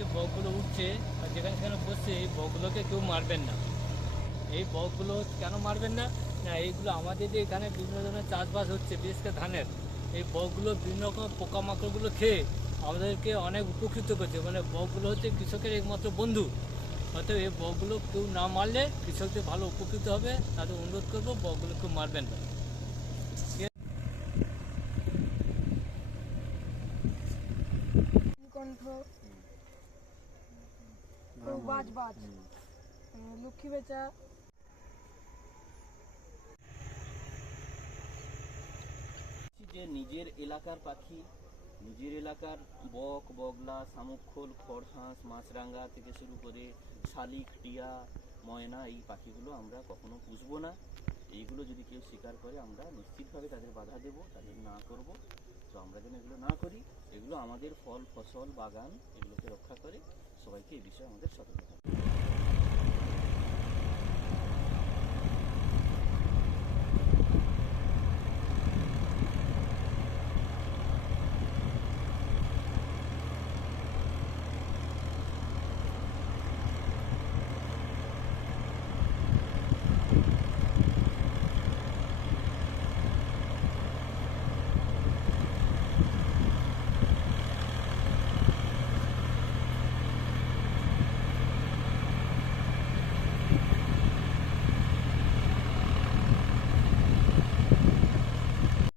যে বকগুলো উঠছে আর যেখানে সেখানে বসছে, এই বকগুলোকে কেউ মারবেন না। এই বকগুলো কেন মারবেন না? না, এইগুলো আমাদের যে এখানে বিভিন্ন ধরনের চাষবাস হচ্ছে, বিশেষ করে ধানের, এই বকগুলো বিভিন্ন রকম পোকামাকড়গুলো খেয়ে আমাদেরকে অনেক উপকৃত করছে। মানে বকগুলো হচ্ছে কৃষকের একমাত্র বন্ধু। অতএব এই বকগুলো কেউ না মারলে কৃষকদের ভালো উপকৃত হবে। তাদের অনুরোধ করবো বকগুলো কেউ মারবেন না। কণ্ঠ, বাজ বাজ, লক্ষ্মী বেচা। যে নিজের এলাকার পাখি, নিজের এলাকার বক, বগলা, শামুকখোল, খড়হাঁস, মাছরাঙা থেকে শুরু করে শালিক, টিয়া, ময়না, এই পাখিগুলো আমরা কখনো পুষবো না। এইগুলো যদি কেউ শিকার করে আমরা নিশ্চিতভাবে তাদের বাধা দেব, তাদের না করব। তো আমরা যেন এগুলো না করি। এগুলো আমাদের ফল, ফসল, বাগান, এগুলোকে রক্ষা করে। সবাইকে এই বিষয়ে আমাদের সতর্ক থাকতে হবে।